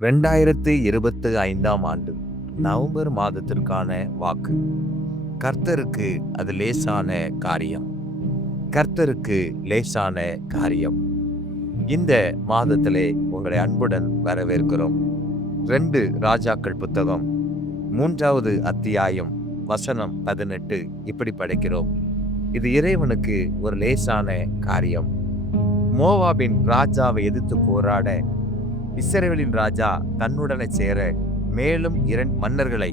ரெண்டாயிரத்தி இருபத்தி ஐந்தாம் ஆண்டு நவம்பர் மாதத்திற்கான வாக்கு. கர்த்தருக்கு அது லேசான காரியம். கர்த்தருக்கு லேசான காரியம். இந்த மாதத்திலே உங்களை அன்புடன் வரவேற்கிறோம். ரெண்டு ராஜாக்கள் புத்தகம் மூன்றாவது அத்தியாயம் வசனம் பதினெட்டு இப்படி படைக்கிறோம். இது இறைவனுக்கு ஒரு லேசான காரியம். மோவாபின் ராஜாவை எதிர்த்து போராட இஸ்ரேவலின் ராஜா தன்னுடனே சேர மேலும் இரண்டு மன்னர்களை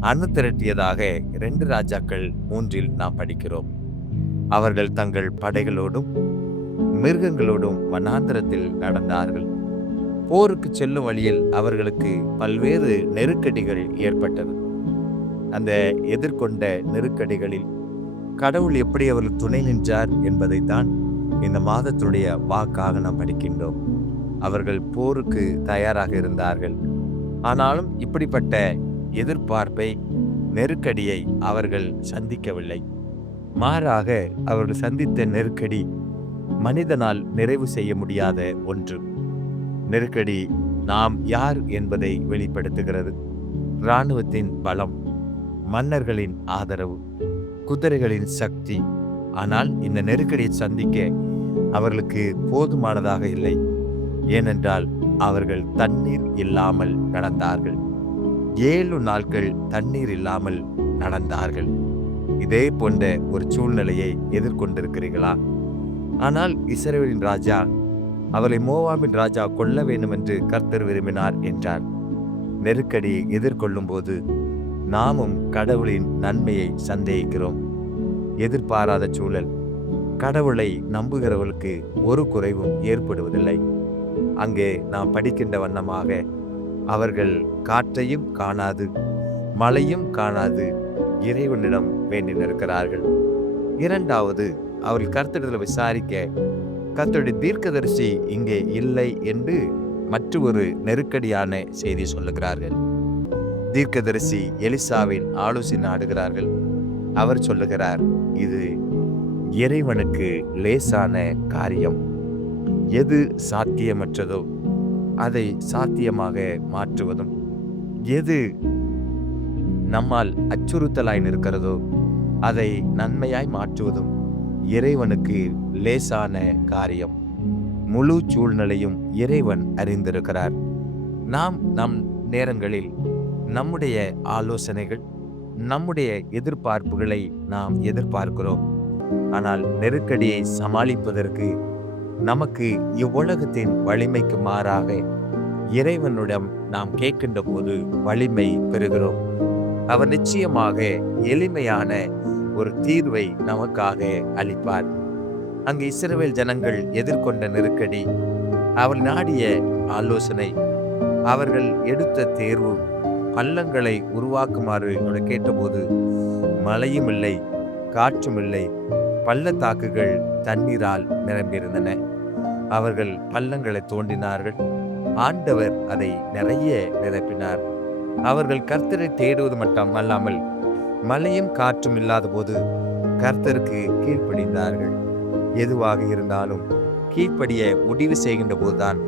அணு திரட்டியதாக இரண்டு ராஜாக்கள் மூன்றில் நாம் படிக்கிறோம். அவர்கள் தங்கள் படைகளோடும் மிருகங்களோடும் வனாந்திரத்தில் நடந்தார்கள். போருக்கு செல்லும் வழியில் அவர்களுக்கு பல்வேறு நெருக்கடிகள் ஏற்பட்டது. அந்த எதிர்கொண்ட நெருக்கடிகளில் கடவுள் எப்படி அவர்கள் துணை நின்றார் என்பதைத்தான் இந்த மாதத்துடைய வாக்காக நாம் படிக்கின்றோம். அவர்கள் போருக்கு தயாராக இருந்தார்கள். ஆனாலும் இப்படிப்பட்ட எதிர்பார்ப்பை நெருக்கடியை அவர்கள் சந்திக்கவில்லை. மாறாக அவர்கள் சந்தித்த நெருக்கடி மனிதனால் நிறைவு செய்ய முடியாத ஒன்று. நெருக்கடி நாம் யார் என்பதை வெளிப்படுத்துகிறது. இராணுவத்தின் பலம் மன்னர்களின் ஆதரவு குதிரைகளின் சக்தி. ஆனால் இந்த நெருக்கடியை சந்திக்க அவர்களுக்கு போதுமானதாக இல்லை. ஏனென்றால் அவர்கள் தண்ணீர் இல்லாமல் நடந்தார்கள். ஏழு நாட்கள் தண்ணீர் இல்லாமல் நடந்தார்கள். இதே போன்ற ஒரு சூழ்நிலையை எதிர்கொண்டிருக்கிறீர்களா? ஆனால் இஸ்ரேலின் ராஜா அவளை மோவாமின் ராஜா கொல்ல வேண்டும் என்று கர்த்தர் விரும்பினார் என்றார் நெருக்கடியை எதிர்கொள்ளும் போது நாமும் கடவுளின் நன்மையை சந்தேகிக்கிறோம். எதிர்பாராத சூழல். கடவுளை நம்புகிறவர்களுக்கு ஒரு குறைவும் ஏற்படுவதில்லை. அங்கே நாம் படிக்கின்ற வண்ணமாக அவர்கள் காற்றையும் காணாது மழையும் காணாது இறைவனிடம் வேண்டி நிற்கிறார்கள். இரண்டாவது அவர்கள் கருத்திடத்தில் விசாரிக்க கத்தருடைய தீர்க்கதரிசி இங்கே இல்லை என்று மற்றொரு நெருக்கடியான செய்தி சொல்லுகிறார்கள். தீர்க்கதரிசி எலிசாவின் ஆலோசனை நாடுகிறார்கள். அவர் சொல்லுகிறார் இது இறைவனுக்கு லேசான காரியம். எது சாத்தியமற்றதோ அதை சாத்தியமாக மாற்றுவதும் எது நம்மால் அச்சுறுத்தலாய் நிற்கிறதோ அதை நன்மையாய் மாற்றுவதும் இறைவனுக்கு லேசான காரியம். முழு சூழ்நிலையும் இறைவன் அறிந்திருக்கிறார். நாம் நம் நேரங்களில் நம்முடைய ஆலோசனைகள் நம்முடைய எதிர்பார்ப்புகளை நாம் எதிர்பார்க்கிறோம். ஆனால் நெருக்கடியை சமாளிப்பதற்கு நமக்கு இவ்வுலகத்தின் வலிமைக்கு மாறாக இறைவனிடம் நாம் கேட்கின்ற போது வலிமை பெறுகிறோம். அவர் நிச்சயமாக எளிமையான ஒரு தீர்வை நமக்காக அளிப்பார். அங்கு இஸ்ரவேல் ஜனங்கள் எதிர்கொண்ட நெருக்கடி அவர் நாடிய ஆலோசனை அவர்கள் எடுத்த தேர்வு பள்ளங்களை உருவாக்குமாறு கேட்டபோது மழையும் இல்லை காற்றும் இல்லை பள்ளத்தாக்குகள் தண்ணீரால் நிரம்பியிருந்தன. அவர்கள் பள்ளங்களை தோண்டினார்கள். ஆண்டவர் அதை நிறைய நிரப்பினார். அவர்கள் கர்த்தரை தேடுவது மட்டும் அல்லாமல் மழையும் காற்றும் இல்லாத போது கர்த்தருக்கு கீழ்ப்படிந்தார்கள். எதுவாக இருந்தாலும் கீழ்ப்படிய முடிவு செய்கின்ற போதுதான்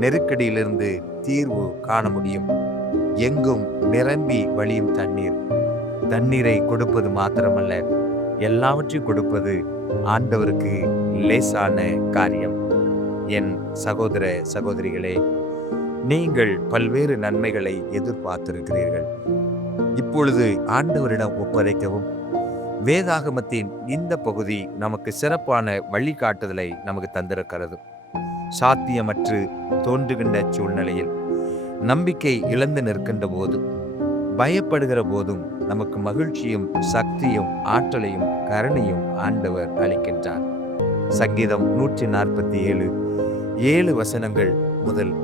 நெருக்கடியிலிருந்து தீர்வு காண முடியும். எங்கும் நிரம்பி வழியும் தண்ணீர். தண்ணீரை கொடுப்பது மாத்திரமல்ல எல்லாவற்றையும் கொடுப்பது ஆண்டவருக்கு லேசான காரியம். என் சகோதர சகோதரிகளே நீங்கள் பல்வேறு நன்மைகளை எதிர்பார்த்திருக்கிறீர்கள். இப்பொழுது ஆண்டவரிடம் ஒப்படைக்கவும் வேதாகமத்தின் இந்த பகுதி நமக்கு சிறப்பான வழிகாட்டுதலை நமக்கு தந்திருக்கிறது. சாத்தியமற்று தோன்றுகின்ற சூழ்நிலையில் நம்பிக்கை இழந்து நிற்கின்ற போது பயப்படுகிற போதும் நமக்கு மகிழ்ச்சியும் சக்தியும் ஆற்றலையும் கருணையும் ஆண்டவர் அளிக்கின்றார். சங்கீதம் நூற்றி நாற்பத்தி ஏழு ஏழு வசனங்கள் முதல்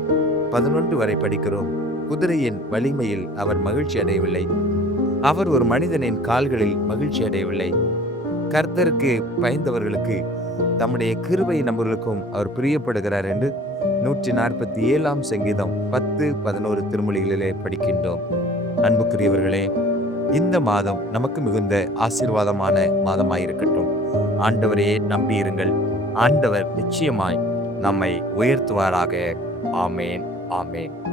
பதினொன்று வரை படிக்கிறோம். குதிரையின் வலிமையில் அவர் மகிழ்ச்சி அடையவில்லை. அவர் ஒரு மனிதனின் கால்களில் மகிழ்ச்சி அடையவில்லை. கர்த்தருக்கு பயந்தவர்களுக்கு தம்முடைய கிருபை நம்பர்களுக்கும் அவர் பிரியப்படுகிறார் என்று நூற்றி நாற்பத்தி ஏழாம் சங்கீதம் பத்து பதினோரு திருமொழிகளிலே படிக்கின்றோம். அன்புக்குரியவர்களே இந்த மாதம் நமக்கு மிகுந்த ஆசீர்வாதமான மாதமாயிருக்கட்டும். ஆண்டவரையே நம்பியிருங்கள். ஆண்டவர் நிச்சயமாய் நம்மை உயர்த்துவாராக. ஆமேன் ஆமேன்.